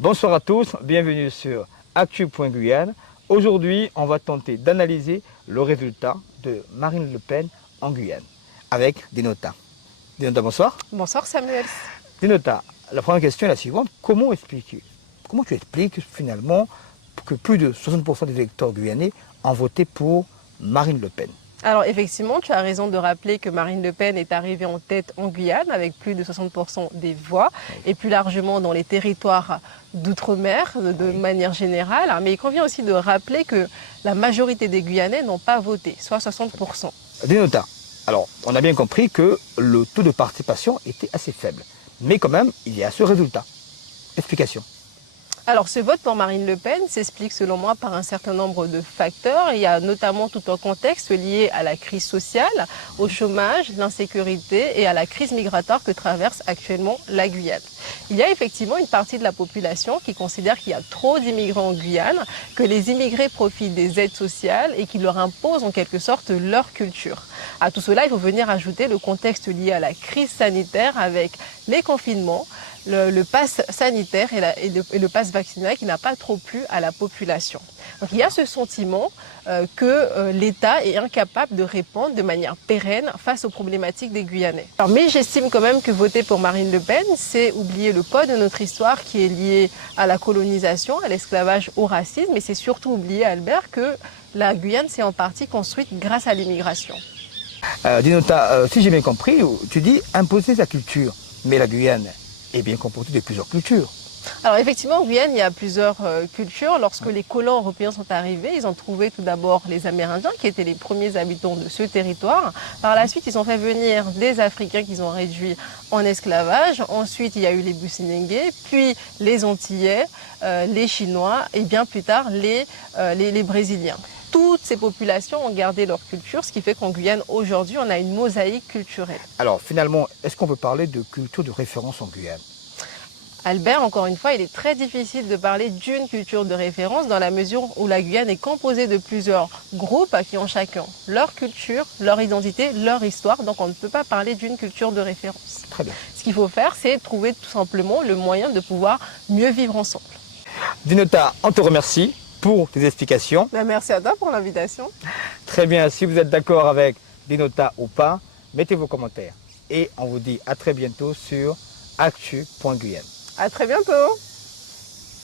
Bonsoir à tous, bienvenue sur Actu.Guyane. Aujourd'hui, on va tenter d'analyser le résultat de Marine Le Pen en Guyane avec Dinota. Dinota, bonsoir. Bonsoir Samuel. Dinota, la première question est la suivante. Comment tu expliques finalement que plus de 60% des électeurs guyanais ont voté pour Marine Le Pen? Alors effectivement, tu as raison de rappeler que Marine Le Pen est arrivée en tête en Guyane avec plus de 60% des voix et plus largement dans les territoires d'outre-mer de manière générale. Mais il convient aussi de rappeler que la majorité des Guyanais n'ont pas voté, soit 60%. Dinota, alors on a bien compris que le taux de participation était assez faible. Mais quand même, il y a ce résultat. Explication. Alors ce vote pour Marine Le Pen s'explique selon moi par un certain nombre de facteurs. Il y a notamment tout un contexte lié à la crise sociale, au chômage, l'insécurité et à la crise migratoire que traverse actuellement la Guyane. Il y a effectivement une partie de la population qui considère qu'il y a trop d'immigrants en Guyane, que les immigrés profitent des aides sociales et qui leur imposent en quelque sorte leur culture. À tout cela, il faut venir ajouter le contexte lié à la crise sanitaire avec les confinements, le pass sanitaire et le pass vaccinal qui n'a pas trop plu à la population. Donc il y a ce sentiment que l'État est incapable de répondre de manière pérenne face aux problématiques des Guyanais. Mais j'estime quand même que voter pour Marine Le Pen, c'est oublier le poids de notre histoire qui est lié à la colonisation, à l'esclavage, au racisme, et c'est surtout oublier, Albert, que la Guyane s'est en partie construite grâce à l'immigration. Dinota, si j'ai bien compris, tu dis imposer sa culture, mais la Guyane est bien composée de plusieurs cultures. Alors effectivement, en Guyane, il y a plusieurs cultures. Lorsque les colons européens sont arrivés, ils ont trouvé tout d'abord les Amérindiens, qui étaient les premiers habitants de ce territoire. Par la suite, ils ont fait venir des Africains qu'ils ont réduits en esclavage. Ensuite, il y a eu les Bussinengués, puis les Antillais, les Chinois et bien plus tard les Brésiliens. Toutes ces populations ont gardé leur culture, ce qui fait qu'en Guyane, aujourd'hui, on a une mosaïque culturelle. Alors finalement, est-ce qu'on peut parler de culture de référence en Guyane? Albert, encore une fois, il est très difficile de parler d'une culture de référence dans la mesure où la Guyane est composée de plusieurs groupes qui ont chacun leur culture, leur identité, leur histoire. Donc on ne peut pas parler d'une culture de référence. Très bien. Ce qu'il faut faire, c'est trouver tout simplement le moyen de pouvoir mieux vivre ensemble. Dinota, on te remercie pour tes explications. Merci à toi pour l'invitation. Très bien, si vous êtes d'accord avec Dinota ou pas, mettez vos commentaires. Et on vous dit à très bientôt sur Actu.Guyane. À très bientôt.